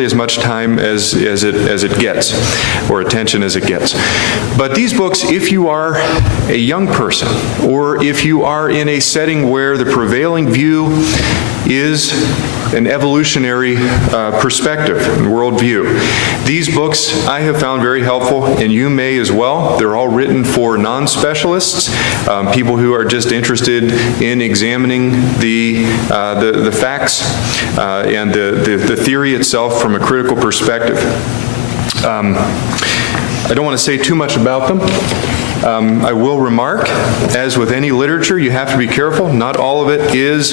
as much time as it gets, or attention as it gets. But these books, if you are a young person, or if you are in a setting where the prevailing view is an evolutionary perspective and worldview, these books I have found very helpful, and you may as well. They're all written for non-specialists, people who are just interested in examining the facts and the theory itself from a critical perspective. I don't want to say too much about them. I will remark, as with any literature, you have to be careful. Not all of it is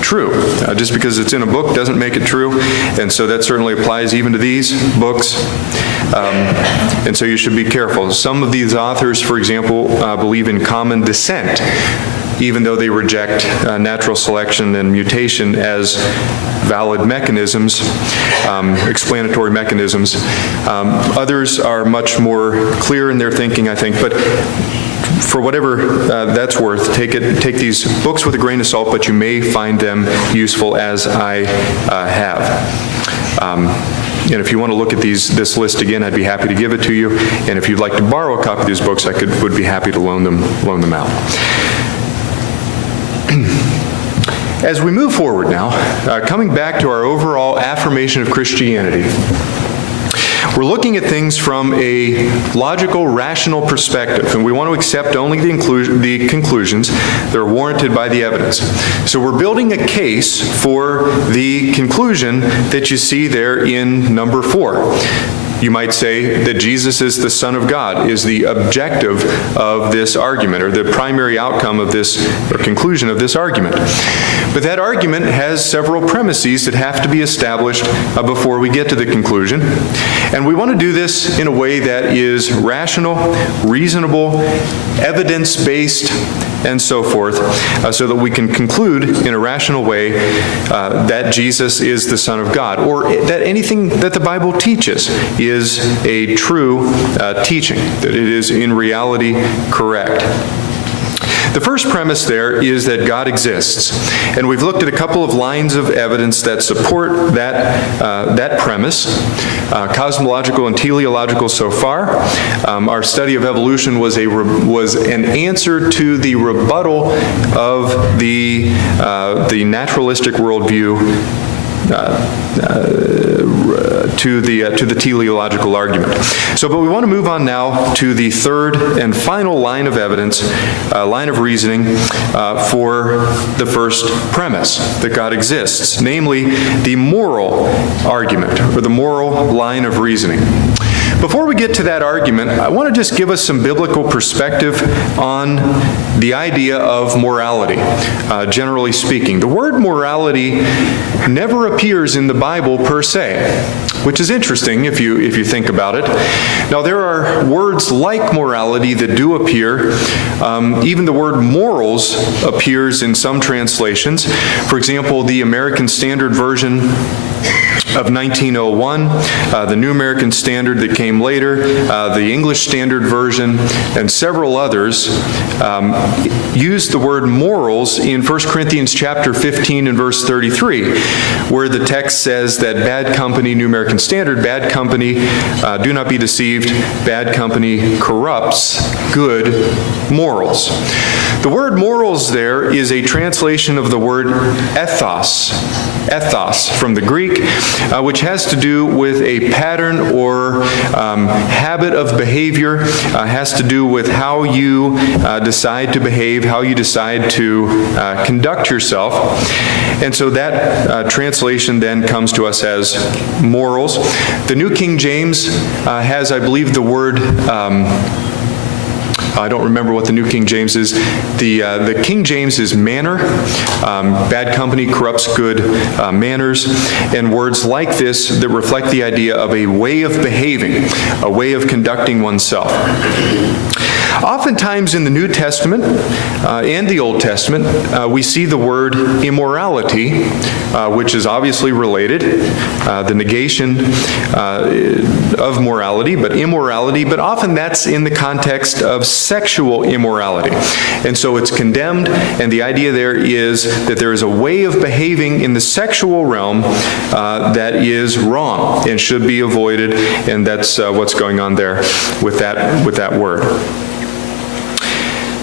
true. Just because it's in a book doesn't make it true, and so that certainly applies even to these books. And so you should be careful. Some of these authors, for example, believe in common descent, even though they reject natural selection and mutation as valid mechanisms, explanatory mechanisms. Others are much more clear in their thinking, I think, but for whatever that's worth, take these books with a grain of salt, but you may find them useful, as I have. And if you want to look at this list again, I'd be happy to give it to you. And if you'd like to borrow a copy of these books, I would be happy to loan them out. As we move forward now, coming back to our overall affirmation of Christianity, we're looking at things from a logical, rational perspective, and we want to accept only the conclusions that are warranted by the evidence. So we're building a case for the conclusion that you see there in number 4. You might say that Jesus is the Son of God is the objective of this argument, or the primary outcome of this, or conclusion of this argument. But that argument has several premises that have to be established before we get to the conclusion. And we want to do this in a way that is rational, reasonable, evidence-based, and so forth, so that we can conclude in a rational way that Jesus is the Son of God, or that anything that the Bible teaches is a true teaching, that it is in reality correct. The first premise there is that God exists, and we've looked at a couple of lines of evidence that support that premise, cosmological and teleological so far. Our study of evolution was an answer to the rebuttal of the naturalistic worldview to the teleological argument. But we want to move on now to the third and final line of evidence, line of reasoning for the first premise, that God exists, namely the moral argument, or the moral line of reasoning. Before we get to that argument, I want to just give us some biblical perspective on the idea of morality, generally speaking. The word morality never appears in the Bible per se, which is interesting if you think about it. Now, there are words like morality that do appear. Even the word morals appears in some translations. For example, the American Standard Version of 1901, the New American Standard that came later, the English Standard Version, and several others use the word morals in 1 Corinthians chapter 15 and verse 33, where the text says that bad company, New American Standard, bad company, do not be deceived, bad company corrupts good morals. The word morals there is a translation of the word ethos from the Greek, which has to do with a pattern or habit of behavior, has to do with how you decide to behave, how you decide to conduct yourself. And so that translation then comes to us as morals. The New King James has, I believe, the word I don't remember what the New King James is. The King James is manner. Bad company corrupts good manners. And words like this that reflect the idea of a way of behaving, a way of conducting oneself. Oftentimes in the New Testament and the Old Testament, we see the word immorality, which is obviously related, the negation of morality, but immorality, but often that's in the context of sexual immorality. And so it's condemned, and the idea there is that there is a way of behaving in the sexual realm that is wrong and should be avoided, and that's what's going on there with that word.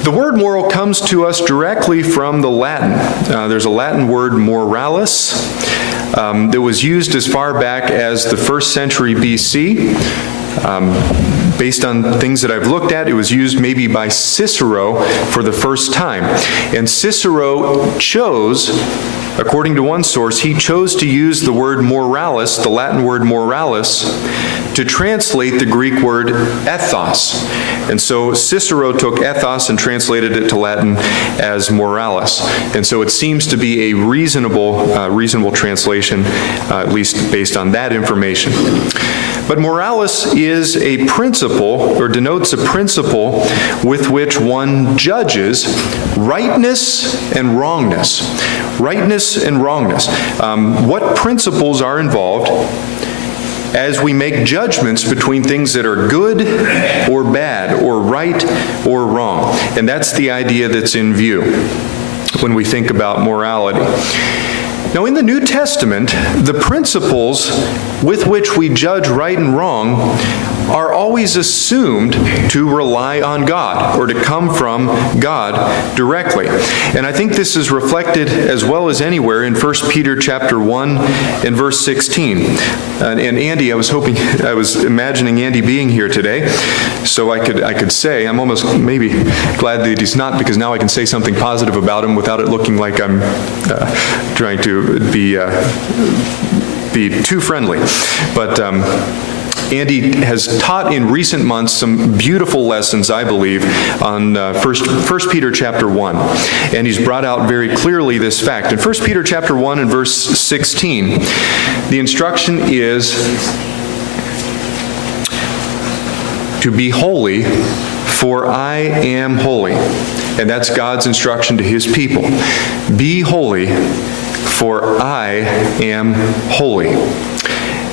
The word moral comes to us directly from the Latin. There's a Latin word moralis that was used as far back as the 1st century BC. Based on things that I've looked at, it was used maybe by Cicero for the first time. And Cicero chose, according to one source, he chose to use the word moralis, the Latin word moralis, to translate the Greek word ethos. And so Cicero took ethos and translated it to Latin as moralis. And so it seems to be a reasonable translation, at least based on that information. But moralis is a principle, or denotes a principle, with which one judges rightness and wrongness. Rightness and wrongness. What principles are involved as we make judgments between things that are good or bad, or right or wrong? And that's the idea that's in view when we think about morality. Now, in the New Testament, the principles with which we judge right and wrong are always assumed to rely on God, or to come from God directly. And I think this is reflected as well as anywhere in 1 Peter chapter 1 and verse 16. And Andy, I was imagining Andy being here today, so I could say, I'm almost maybe glad that he's not, because now I can say something positive about him without it looking like I'm trying to be too friendly. But Andy has taught in recent months some beautiful lessons, I believe, on 1 Peter chapter 1. And he's brought out very clearly this fact. In 1 Peter chapter 1 and verse 16, the instruction is to be holy, for I am holy. And that's God's instruction to his people. Be holy, for I am holy.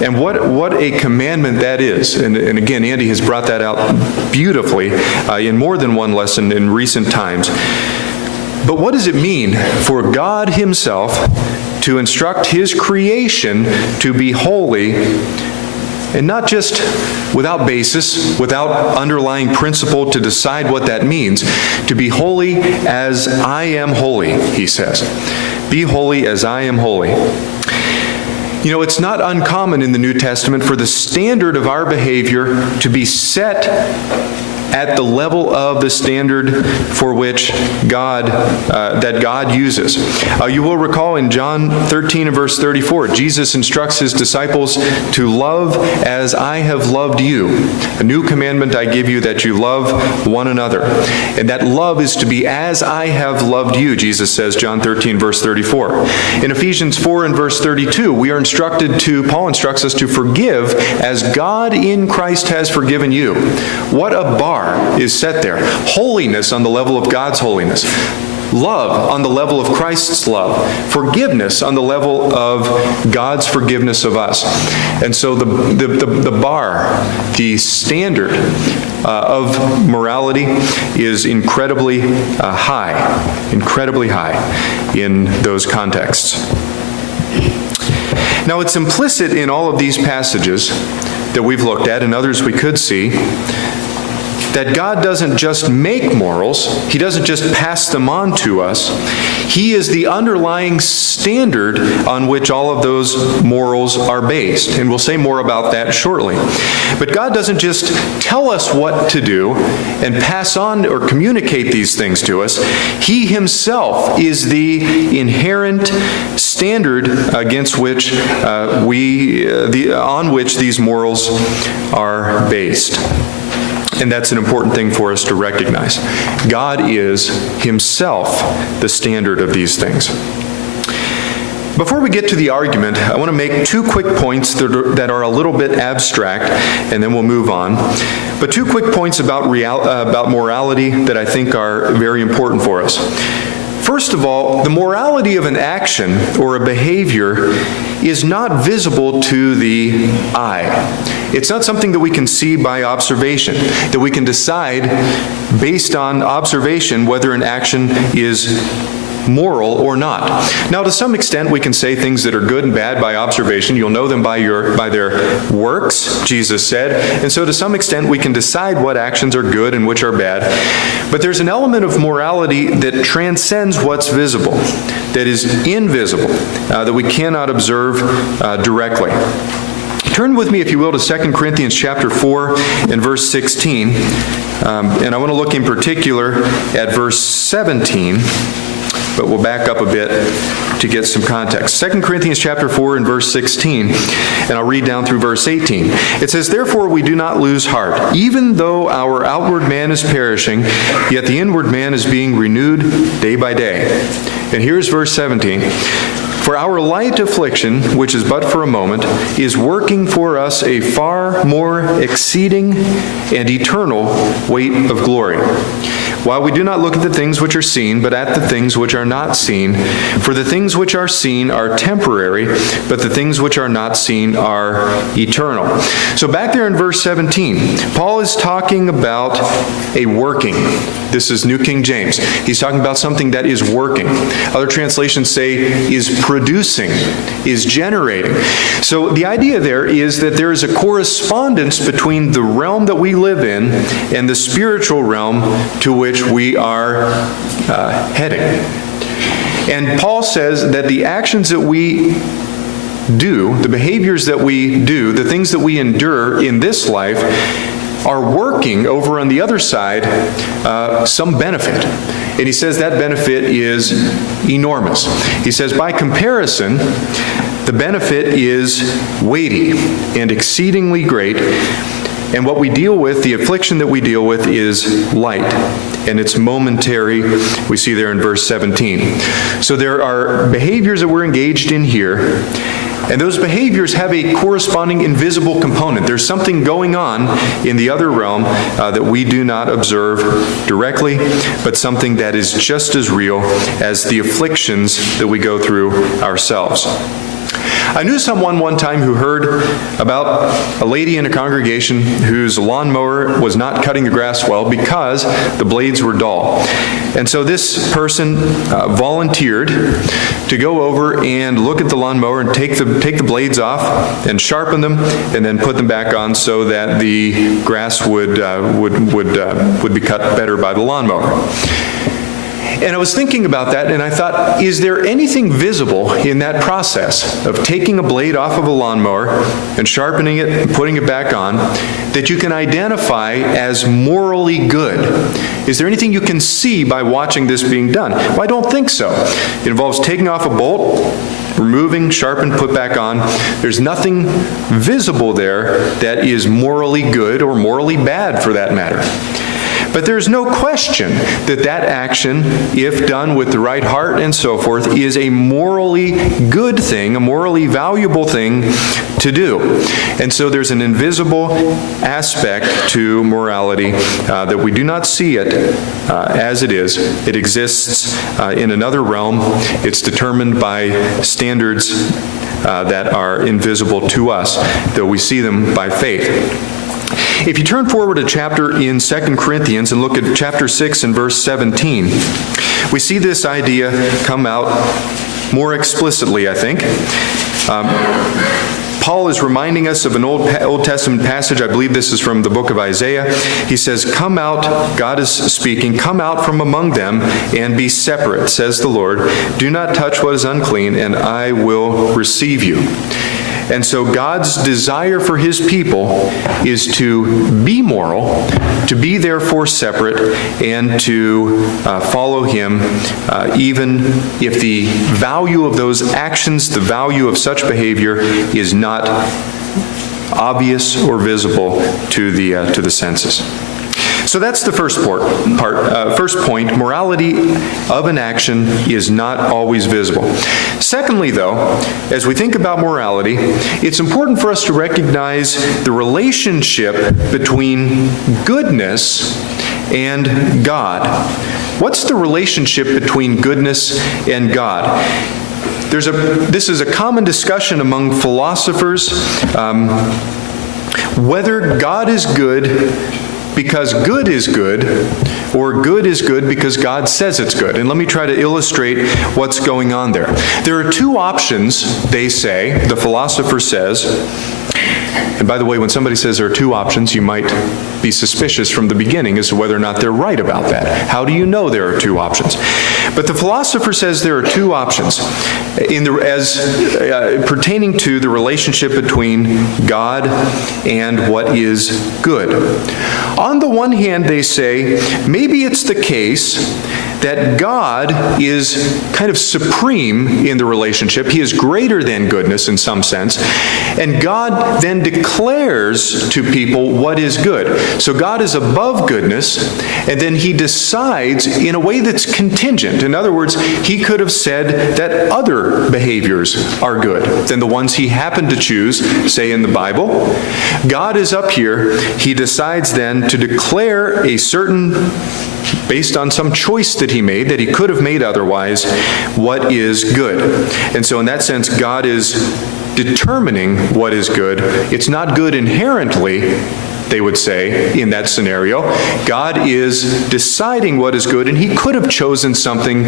And what a commandment that is. And again, Andy has brought that out beautifully in more than one lesson in recent times. But what does it mean for God himself to instruct his creation to be holy, and not just without basis, without underlying principle to decide what that means? To be holy as I am holy, he says. Be holy as I am holy. You know, it's not uncommon in the New Testament for the standard of our behavior to be set at the level of the standard for which that God uses. You will recall in John 13 and verse 34, Jesus instructs his disciples to love as I have loved you. A new commandment I give you, that you love one another. And that love is to be as I have loved you, Jesus says, John 13 verse 34. In Ephesians 4 and verse 32, Paul instructs us to forgive as God in Christ has forgiven you. What a bar is set there. Holiness on the level of God's holiness. Love on the level of Christ's love. Forgiveness on the level of God's forgiveness of us. And so the bar, the standard of morality is incredibly high in those contexts. Now, it's implicit in all of these passages that we've looked at, and others we could see, that God doesn't just make morals, he doesn't just pass them on to us. He is the underlying standard on which all of those morals are based. And we'll say more about that shortly. But God doesn't just tell us what to do and pass on or communicate these things to us. He himself is the inherent standard against which on which these morals are based. And that's an important thing for us to recognize. God is himself the standard of these things. Before we get to the argument, I want to make two quick points that are a little bit abstract, and then we'll move on. But two quick points about morality that I think are very important for us. First of all, the morality of an action or a behavior is not visible to the eye. It's not something that we can see by observation, that we can decide based on observation whether an action is moral or not. Now, to some extent, we can say things that are good and bad by observation. You'll know them by their works, Jesus said. And so to some extent, we can decide what actions are good and which are bad. But there's an element of morality that transcends what's visible, that is invisible, that we cannot observe directly. Turn with me, if you will, to 2 Corinthians chapter 4 and verse 16. And I want to look in particular at verse 17. But we'll back up a bit to get some context. 2 Corinthians chapter 4 and verse 16, and I'll read down through verse 18. It says, "Therefore we do not lose heart. Even though our outward man is perishing, yet the inward man is being renewed day by day." And here's verse 17. "For our light affliction, which is but for a moment, is working for us a far more exceeding and eternal weight of glory. While we do not look at the things which are seen, but at the things which are not seen. For the things which are seen are temporary, but the things which are not seen are eternal." So back there in verse 17, Paul is talking about a working. This is New King James. He's talking about something that is working. Other translations say is producing, is generating. So the idea there is that there is a correspondence between the realm that we live in and the spiritual realm to which we are heading. And Paul says that the actions that we do, the behaviors that we do, the things that we endure in this life are working over on the other side some benefit. And he says that benefit is enormous. He says by comparison, the benefit is weighty and exceedingly great. And what we deal with, the affliction that we deal with, is light, and it's momentary. We see there in verse 17. So there are behaviors that we're engaged in here, and those behaviors have a corresponding invisible component. There's something going on in the other realm that we do not observe directly, but something that is just as real as the afflictions that we go through ourselves. I knew someone one time who heard about a lady in a congregation whose lawnmower was not cutting the grass well because the blades were dull. And so this person volunteered to go over and look at the lawnmower and take the blades off and sharpen them and then put them back on so that the grass would be cut better by the lawnmower. And I was thinking about that, and I thought, is there anything visible in that process of taking a blade off of a lawnmower and sharpening it and putting it back on that you can identify as morally good? Is there anything you can see by watching this being done? Well, I don't think so. It involves taking off a bolt, removing, sharpen, put back on. There's nothing visible there that is morally good or morally bad for that matter. But there's no question that that action, if done with the right heart and so forth, is a morally good thing, a morally valuable thing to do. And so there's an invisible aspect to morality that we do not see it as it is. It exists in another realm. It's determined by standards that are invisible to us, though we see them by faith. If you turn forward a chapter in 2 Corinthians and look at chapter 6 and verse 17, we see this idea come out more explicitly, I think. Paul is reminding us of an Old Testament passage. I believe this is from the book of Isaiah. He says, "Come out," God is speaking, "come out from among them and be separate, says the Lord. Do not touch what is unclean, and I will receive you." And so God's desire for his people is to be moral, to be therefore separate, and to follow him, even if the value of those actions, the value of such behavior is not obvious or visible to the senses. So that's the first first point, morality of an action is not always visible. Secondly, though, as we think about morality, it's important for us to recognize the relationship between goodness and God. What's the relationship between goodness and God? This is a common discussion among philosophers, whether God is good because good is good, or good is good because God says it's good. And let me try to illustrate what's going on there. There are two options, they say, the philosopher says. And by the way, when somebody says there are two options, you might be suspicious from the beginning as to whether or not they're right about that. How do you know there are two options? But the philosopher says there are two options pertaining to the relationship between God and what is good. On the one hand, they say, maybe it's the case that God is kind of supreme in the relationship. He is greater than goodness in some sense. And God then declares to people what is good. So God is above goodness, and then he decides in a way that's contingent. In other words, he could have said that other behaviors are good than the ones he happened to choose, say in the Bible. God is up here. He decides then to declare a certain, based on some choice that he made, that he could have made otherwise, what is good. And so in that sense, God is determining what is good. It's not good inherently, they would say, in that scenario. God is deciding what is good, and he could have chosen something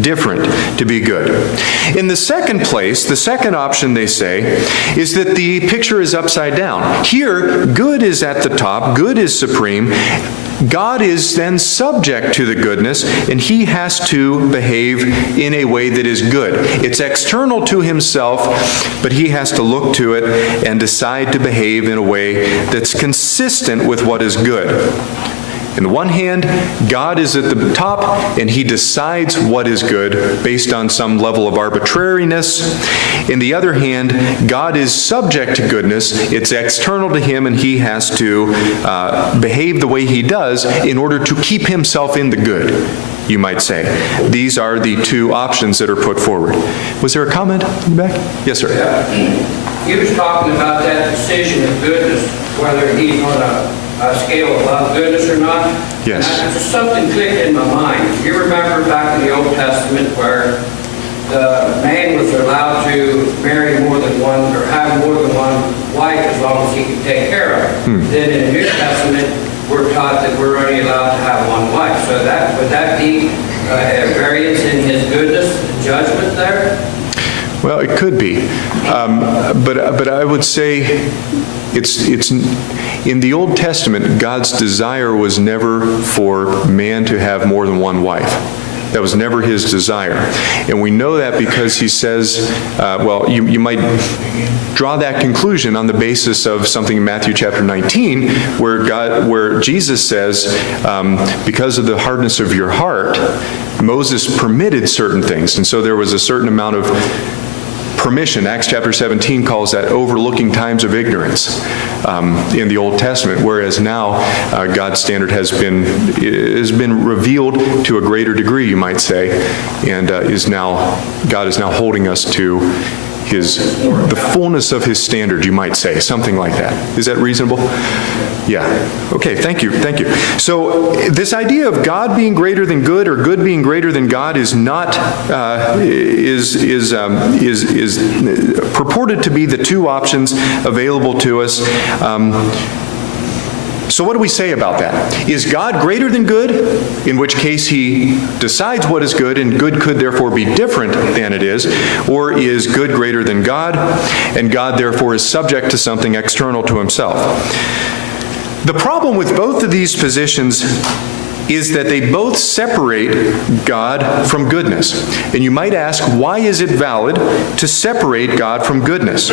different to be good. In the second place, the second option, they say, is that the picture is upside down. Here, good is at the top, good is supreme. God is then subject to the goodness, and he has to behave in a way that is good. It's external to himself, but he has to look to it and decide to behave in a way that's consistent with what is good. On the one hand, God is at the top, and he decides what is good based on some level of arbitrariness. In the other hand, God is subject to goodness. It's external to him, and he has to behave the way he does in order to keep himself in the good, you might say. These are the two options that are put forward. Was there a comment in the back? Yes, sir. He was talking about that decision of goodness, whether he's on a scale above goodness or not. Yes. And just something clicked in my mind. You remember back in the Old Testament where the man was allowed to marry more than one or have more than one wife as long as he could take care of her. Then in the New Testament, we're taught that we're only allowed to have one wife. So would that be a variance in his goodness judgment there? Well, it could be, but I would say it's in the Old Testament, God's desire was never for man to have more than one wife. That was never his desire. And we know that because he says, you might draw that conclusion on the basis of something in Matthew chapter 19, where Jesus says, because of the hardness of your heart, Moses permitted certain things. And so there was a certain amount of permission. Acts chapter 17 calls that overlooking times of ignorance in the Old Testament, whereas now God's standard has been revealed to a greater degree, you might say, and God is now holding us to the fullness of his standard, you might say, something like that. Is that reasonable? Yeah. Okay, thank you. So this idea of God being greater than good or good being greater than God is not is purported to be the two options available to us. So what do we say about that? Is God greater than good, in which case he decides what is good, and good could therefore be different than it is? Or is good greater than God, and God therefore is subject to something external to himself? The problem with both of these positions is that they both separate God from goodness. And you might ask, why is it valid to separate God from goodness?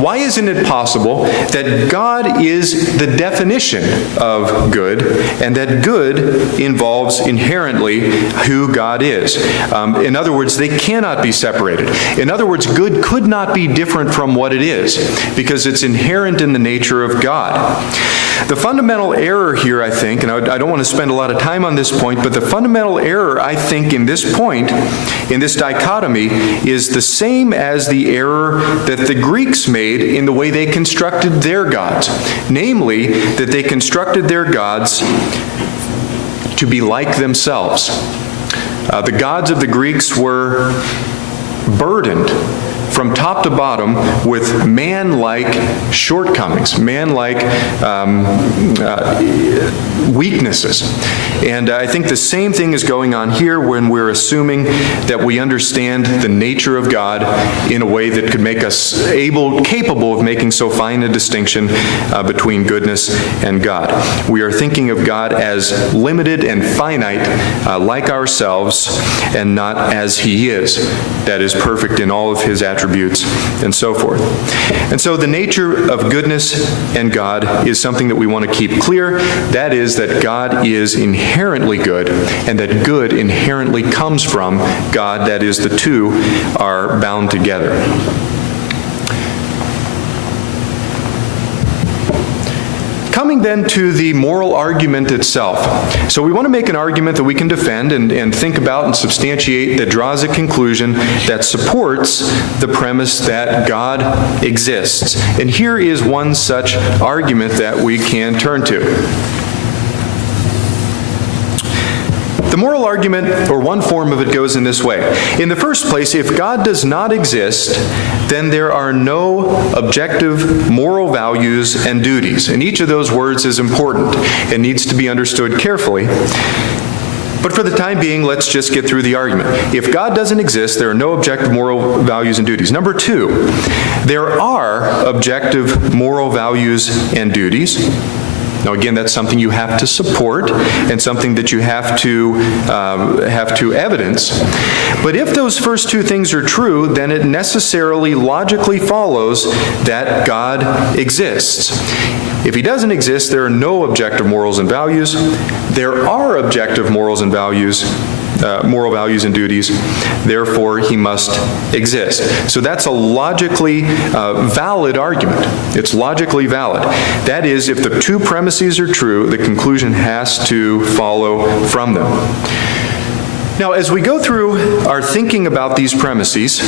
Why isn't it possible that God is the definition of good, and that good involves inherently who God is? In other words, they cannot be separated. In other words, good could not be different from what it is, because it's inherent in the nature of God. The fundamental error here, I think, and I don't want to spend a lot of time on this point, but the fundamental error, I think, in this point, in this dichotomy, is the same as the error that the Greeks made in the way they constructed their gods. Namely, that they constructed their gods to be like themselves. The gods of the Greeks were burdened from top to bottom with man-like shortcomings, man-like weaknesses. And I think the same thing is going on here when we're assuming that we understand the nature of God in a way that could make us capable of making so fine a distinction between goodness and God. We are thinking of God as limited and finite, like ourselves, and not as He is, that is perfect in all of His attributes and so forth. And so the nature of goodness and God is something that we want to keep clear. That is that God is inherently good, and that good inherently comes from God. That is, the two are bound together. Coming then to the moral argument itself. So we want to make an argument that we can defend and think about and substantiate, that draws a conclusion that supports the premise that God exists. And here is one such argument that we can turn to. The moral argument, or one form of it, goes in this way. In the first place, if God does not exist, then there are no objective moral values and duties. And each of those words is important and needs to be understood carefully. But for the time being, let's just get through the argument. If God doesn't exist, there are no objective moral values and duties. Number two, there are objective moral values and duties. Now again, that's something you have to support and something that you have to evidence. But if those first two things are true, then it necessarily logically follows that God exists. If He doesn't exist, there are no objective morals and values. There are objective morals and values, moral values and duties. Therefore, He must exist. So that's a logically valid argument. It's logically valid. That is, if the two premises are true, the conclusion has to follow from them. Now, as we go through our thinking about these premises,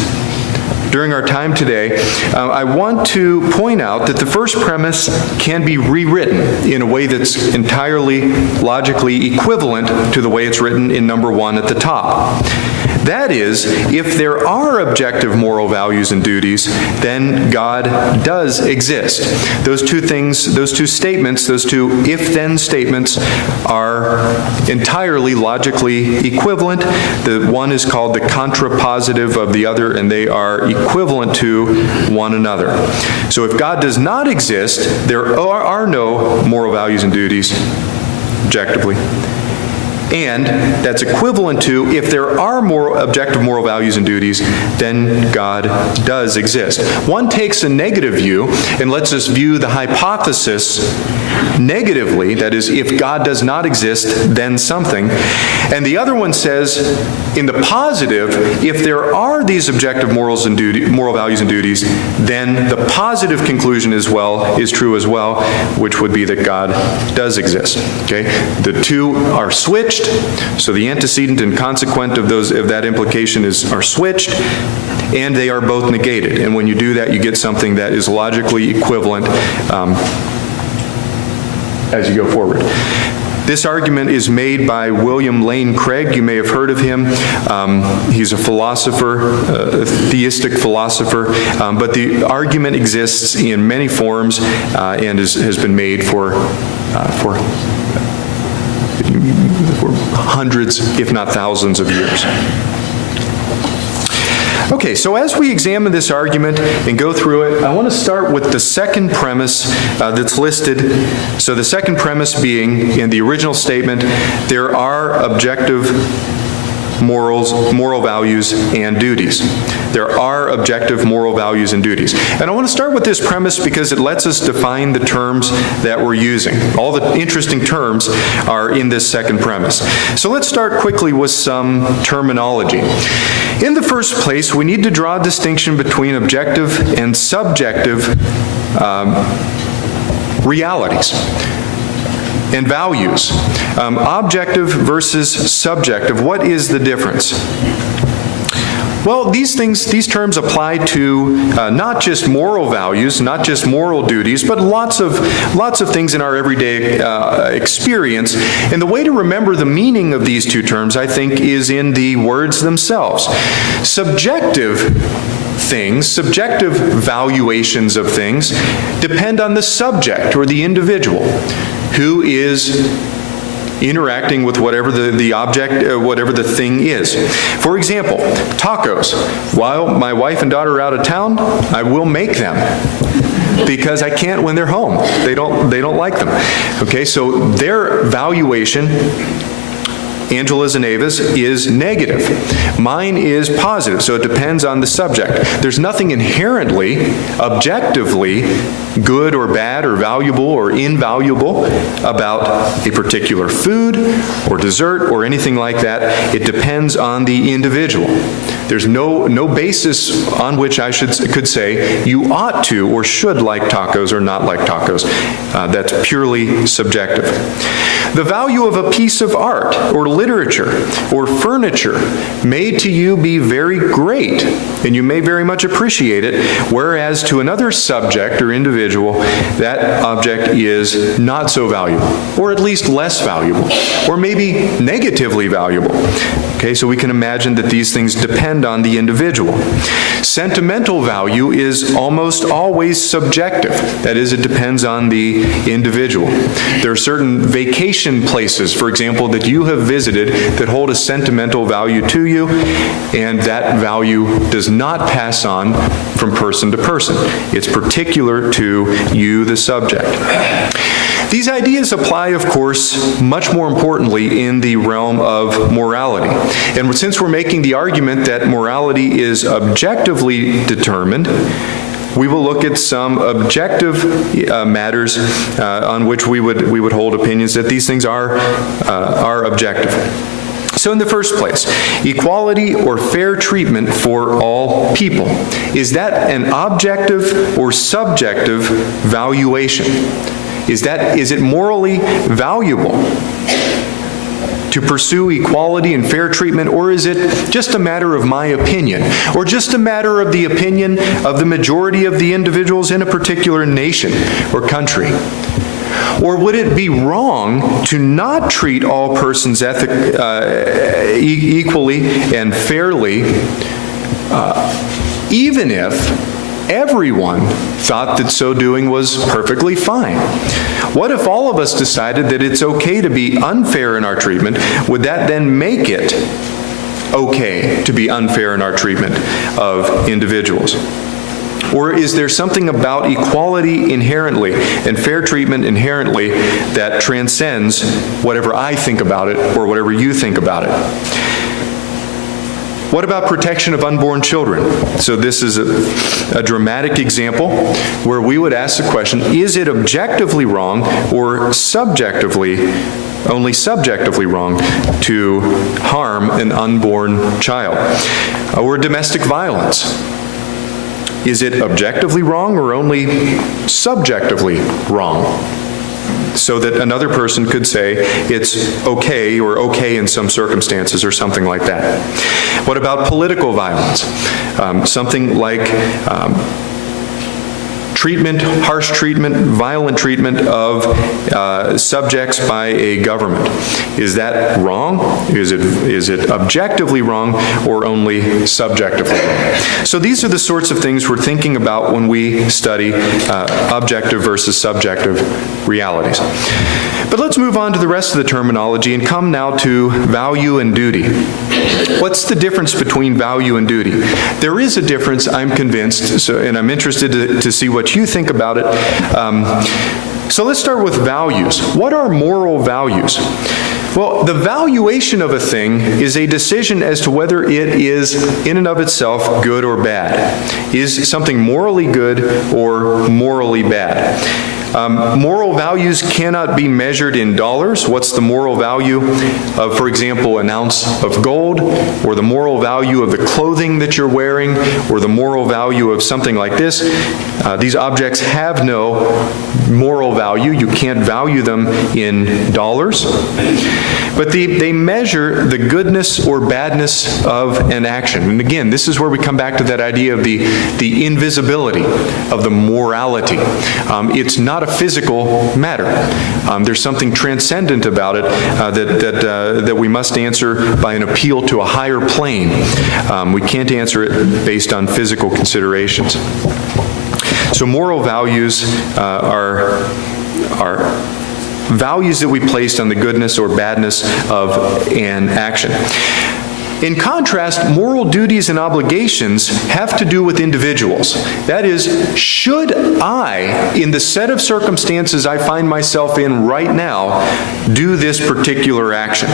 during our time today, I want to point out that the first premise can be rewritten in a way that's entirely logically equivalent to the way it's written in number 1 at the top. That is, if there are objective moral values and duties, then God does exist. Those two things, those two statements, those two if-then statements are entirely logically equivalent. The one is called the contrapositive of the other, and they are equivalent to one another. So if God does not exist, there are no moral values and duties objectively. And that's equivalent to, if there are more objective moral values and duties, then God does exist. One takes a negative view and lets us view the hypothesis negatively, that is, if God does not exist, then something. And the other one says, in the positive, if there are these objective moral values and duties, then the positive conclusion as well is true as well, which would be that God does exist. Okay? The two are switched. So the antecedent and consequent of that implication are switched, and they are both negated. And when you do that, you get something that is logically equivalent as you go forward. This argument is made by William Lane Craig. You may have heard of him. He's a philosopher, a theistic philosopher, but the argument exists in many forms and has been made for hundreds, if not thousands of years. Okay, so as we examine this argument and go through it, I want to start with the second premise that's listed. So the second premise being, in the original statement, there are objective moral values and duties. There are objective moral values and duties. And I want to start with this premise because it lets us define the terms that we're using. All the interesting terms are in this second premise. So let's start quickly with some terminology. In the first place, we need to draw a distinction between objective and subjective realities. and values. Objective versus subjective. What is the difference? Well, these terms apply to not just moral values, not just moral duties, but lots of things in our everyday experience. And the way to remember the meaning of these two terms, I think, is in the words themselves. Subjective things, subjective valuations of things, depend on the subject or the individual who is interacting with whatever the object, whatever the thing is. For example, tacos. While my wife and daughter are out of town, I will make them because I can't when they're home. They don't like them. Okay, so their valuation, Angela's and Ava's, is negative. Mine is positive, so it depends on the subject. There's nothing inherently, objectively, good or bad or valuable or invaluable about a particular food or dessert or anything like that. It depends on the individual. There's no basis on which I could say you ought to or should like tacos or not like tacos. That's purely subjective. The value of a piece of art or literature or furniture may to you be very great, and you may very much appreciate it, whereas to another subject or individual, that object is not so valuable, or at least less valuable, or maybe negatively valuable. Okay, so we can imagine that these things depend on the individual. Sentimental value is almost always subjective. That is, it depends on the individual. There are certain vacation places, for example, that you have visited that hold a sentimental value to you, and that value does not pass on from person to person. It's particular to you, the subject. These ideas apply, of course, much more importantly in the realm of morality. And since we're making the argument that morality is objectively determined, we will look at some objective matters on which we would hold opinions that these things are objective. So in the first place, equality or fair treatment for all people. Is that an objective or subjective valuation? Is it morally valuable to pursue equality and fair treatment, or is it just a matter of my opinion, or just a matter of the opinion of the majority of the individuals in a particular nation or country? Or would it be wrong to not treat all persons equally and fairly, even if everyone thought that so doing was perfectly fine? What if all of us decided that it's okay to be unfair in our treatment? Would that then make it okay to be unfair in our treatment of individuals? Or is there something about equality inherently and fair treatment inherently that transcends whatever I think about it or whatever you think about it? What about protection of unborn children? So this is a dramatic example where we would ask the question, is it objectively wrong or only subjectively wrong to harm an unborn child? Or domestic violence. Is it objectively wrong or only subjectively wrong? So that another person could say it's okay or okay in some circumstances or something like that. What about political violence? Something like harsh treatment, violent treatment of subjects by a government. Is that wrong? Is it objectively wrong or only subjectively wrong? So these are the sorts of things we're thinking about when we study objective versus subjective realities. But let's move on to the rest of the terminology and come now to value and duty. What's the difference between value and duty? There is a difference, I'm convinced, and I'm interested to see what you think about it. So let's start with values. What are moral values? Well, the valuation of a thing is a decision as to whether it is in and of itself good or bad. Is something morally good or morally bad? Moral values cannot be measured in dollars. What's the moral value of, for example, an ounce of gold, or the moral value of the clothing that you're wearing, or the moral value of something like this? These objects have no moral value. You can't value them in dollars. But they measure the goodness or badness of an action. And again, this is where we come back to that idea of the invisibility of the morality. It's not a physical matter. There's something transcendent about it that we must answer by an appeal to a higher plane. We can't answer it based on physical considerations. So moral values are values that we placed on the goodness or badness of an action. In contrast, moral duties and obligations have to do with individuals. That is, should I, in the set of circumstances I find myself in right now, do this particular action?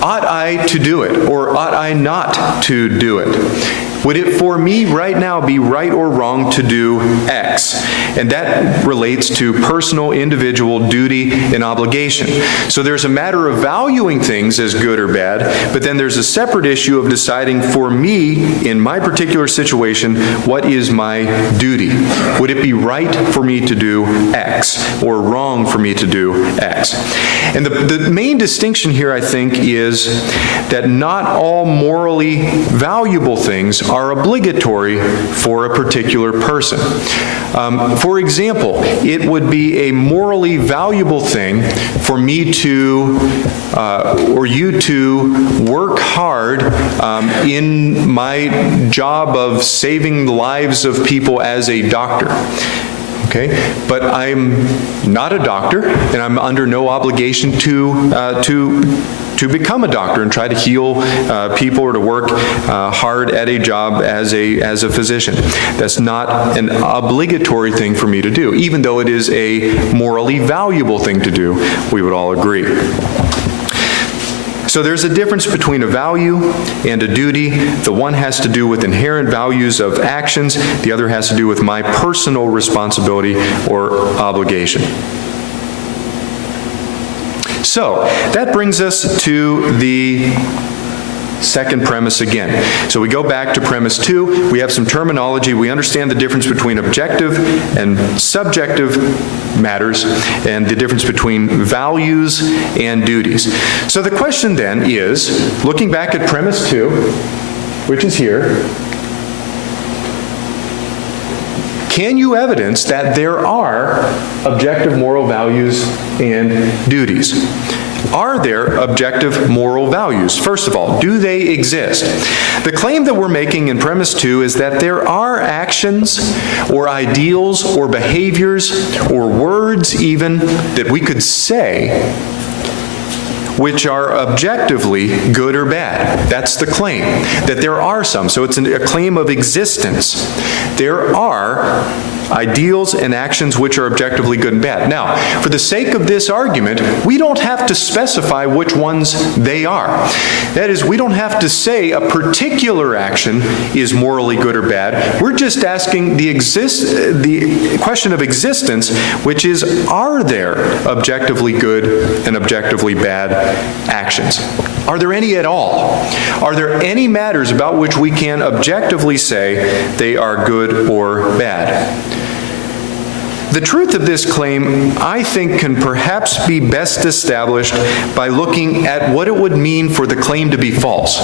Ought I to do it, or ought I not to do it? Would it for me right now be right or wrong to do X? And that relates to personal, individual duty and obligation. So there's a matter of valuing things as good or bad, but then there's a separate issue of deciding for me, in my particular situation, what is my duty? Would it be right for me to do X, or wrong for me to do X? And the main distinction here, I think, is that not all morally valuable things are obligatory for a particular person. For example, it would be a morally valuable thing for me to, or you to, work hard in my job of saving the lives of people as a doctor. Okay, but I'm not a doctor, and I'm under no obligation to become a doctor and try to heal people or to work hard at a job as a physician. That's not an obligatory thing for me to do, even though it is a morally valuable thing to do. We would all agree. So there's a difference between a value and a duty. The one has to do with inherent values of actions. The other has to do with my personal responsibility or obligation. So that brings us to the second premise again. So we go back to premise 2. We have some terminology. We understand the difference between objective and subjective matters and the difference between values and duties. So the question then is, looking back at premise 2, which is here, can you evidence that there are objective moral values and duties? Are there objective moral values? First of all, do they exist? The claim that we're making in premise 2 is that there are actions or ideals or behaviors or words even that we could say which are objectively good or bad. That's the claim, that there are some. So it's a claim of existence. There are ideals and actions which are objectively good and bad. Now, for the sake of this argument, we don't have to specify which ones they are. That is, we don't have to say a particular action is morally good or bad. We're just asking the question of existence, which is, are there objectively good and objectively bad actions? Are there any at all? Are there any matters about which we can objectively say they are good or bad? The truth of this claim, I think, can perhaps be best established by looking at what it would mean for the claim to be false.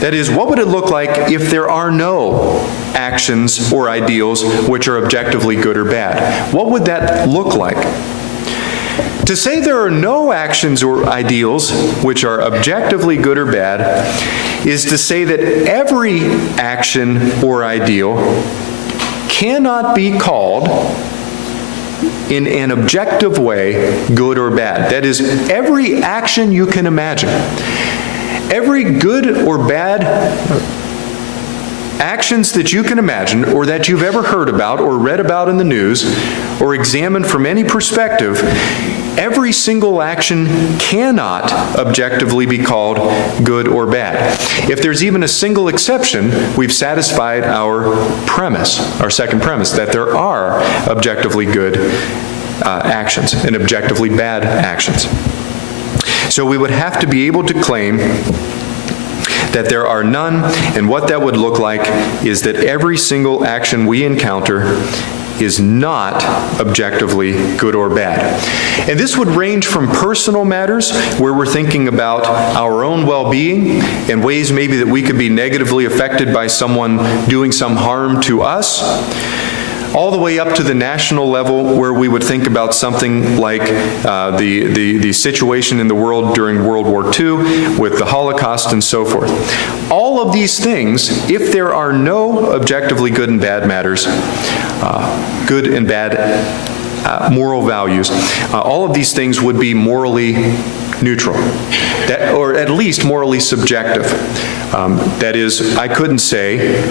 That is, what would it look like if there are no actions or ideals which are objectively good or bad? What would that look like? To say there are no actions or ideals which are objectively good or bad is to say that every action or ideal cannot be called in an objective way good or bad. That is, every action you can imagine, every good or bad actions that you can imagine or that you've ever heard about or read about in the news or examined from any perspective, every single action cannot objectively be called good or bad. If there's even a single exception, we've satisfied our premise, our second premise, that there are objectively good actions and objectively bad actions. So we would have to be able to claim that there are none, and what that would look like is that every single action we encounter is not objectively good or bad. And this would range from personal matters, where we're thinking about our own well-being and ways maybe that we could be negatively affected by someone doing some harm to us, all the way up to the national level, where we would think about something like the situation in the world during World War II with the Holocaust and so forth. All of these things, if there are no objectively good and bad matters, good and bad moral values, all of these things would be morally neutral, or at least morally subjective. That is, I couldn't say,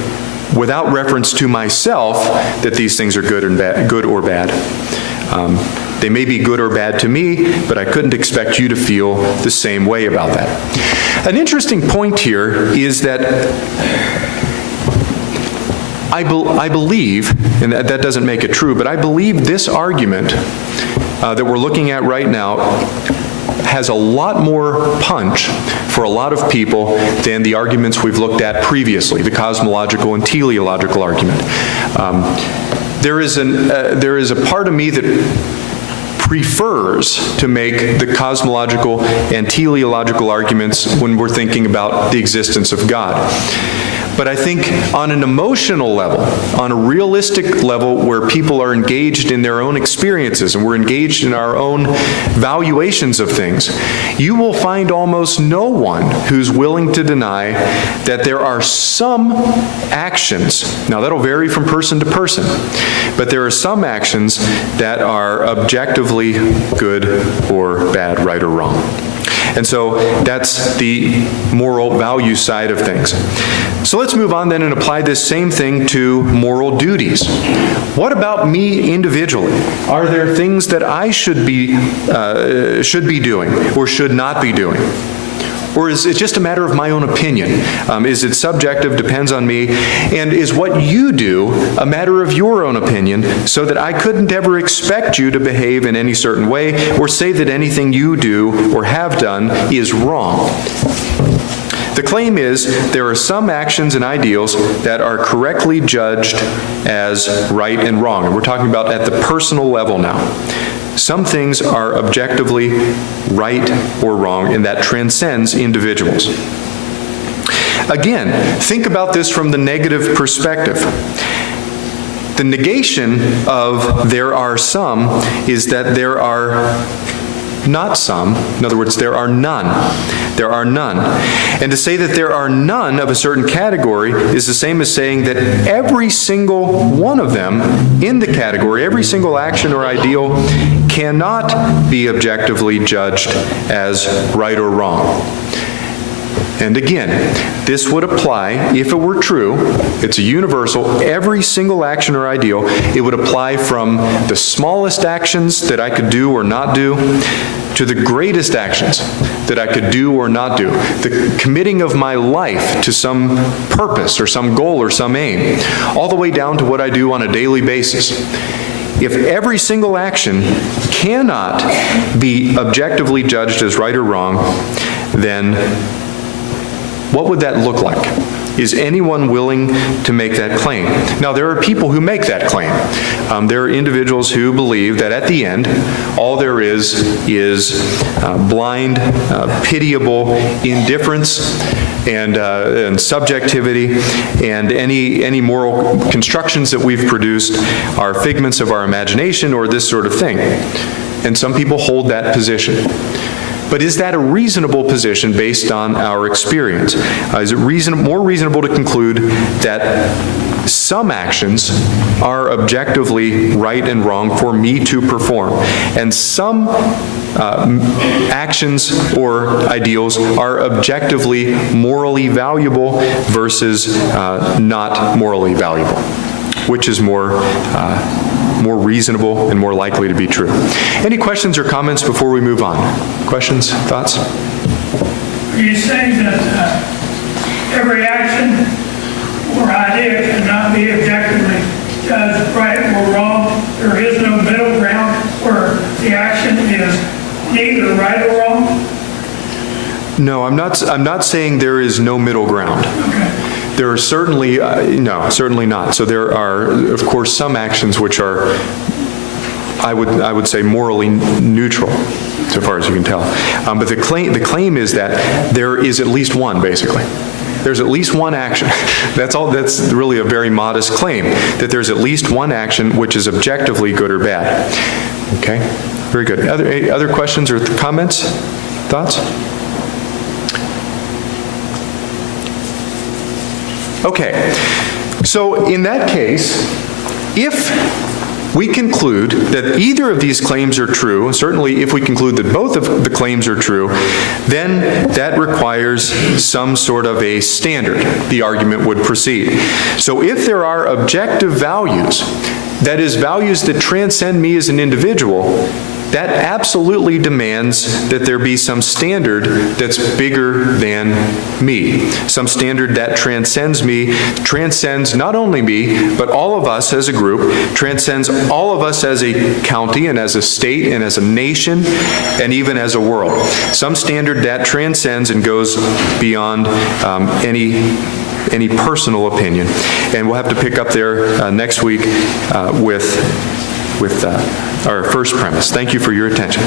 without reference to myself, that these things are good or bad. They may be good or bad to me, but I couldn't expect you to feel the same way about that. An interesting point here is that I believe, and that doesn't make it true, but I believe this argument that we're looking at right now has a lot more punch for a lot of people than the arguments we've looked at previously, the cosmological and teleological argument. There is a part of me that prefers to make the cosmological and teleological arguments when we're thinking about the existence of God. But I think on an emotional level, on a realistic level where people are engaged in their own experiences and we're engaged in our own valuations of things, you will find almost no one who's willing to deny that there are some actions, now that'll vary from person to person, but there are some actions that are objectively good or bad, right or wrong. And so that's the moral value side of things. So let's move on then and apply this same thing to moral duties. What me individually? Are there things that I should be doing or should not be doing? Or is it just a matter of my own opinion? Is it subjective, depends on me? And is what you do a matter of your own opinion, so that I couldn't ever expect you to behave in any certain way or say that anything you do or have done is wrong? The claim is there are some actions and ideals that are correctly judged as right and wrong. And we're talking about at the personal level now. Some things are objectively right or wrong, and that transcends individuals. Again, think about this from the negative perspective. The negation of there are some is that there are not some. In other words, there are none. There are none. And to say that there are none of a certain category is the same as saying that every single one of them in the category, every single action or ideal, cannot be objectively judged as right or wrong. And again, this would apply, if it were true, it's a universal, every single action or ideal, it would apply from the smallest actions that I could do or not do to the greatest actions that I could do or not do. The committing of my life to some purpose or some goal or some aim, all the way down to what I do on a daily basis. If every single action cannot be objectively judged as right or wrong, then what would that look like? Is anyone willing to make that claim? Now, there are people who make that claim. There are individuals who believe that at the end, all there is blind, pitiable indifference and subjectivity, and any moral constructions that we've produced are figments of our imagination or this sort of thing. And some people hold that position. But is that a reasonable position based on our experience? Is it more reasonable to conclude that some actions are objectively right and wrong for me to perform, and some actions or ideals are objectively morally valuable versus not morally valuable? Which is more reasonable and more likely to be true? Any questions or comments before we move on? Questions, thoughts? Are you saying that every action or idea cannot be objectively judged right or wrong? There is no middle ground where No, I'm not saying there is no middle ground. Okay. There are certainly, no, certainly not. So there are, of course, some actions which are, I would say, morally neutral, so far as you can tell. But the claim is that there is at least one, basically. There's at least one action. That's all. That's really a very modest claim, that there's at least one action which is objectively good or bad. Okay, very good. Any other questions or comments, thoughts? Okay, so in that case, if we conclude that either of these claims are true, certainly if we conclude that both of the claims are true, then that requires some sort of a standard. The argument would proceed. So if there are objective values, that is, values that transcend me as an individual, that absolutely demands that there be some standard that's bigger than me. Some standard that transcends me, transcends not only me, but all of us as a group, transcends all of us as a county and as a state and as a nation and even as a world. Some standard that transcends and goes beyond any personal opinion. And we'll have to pick up there next week with our first premise. Thank you for your attention.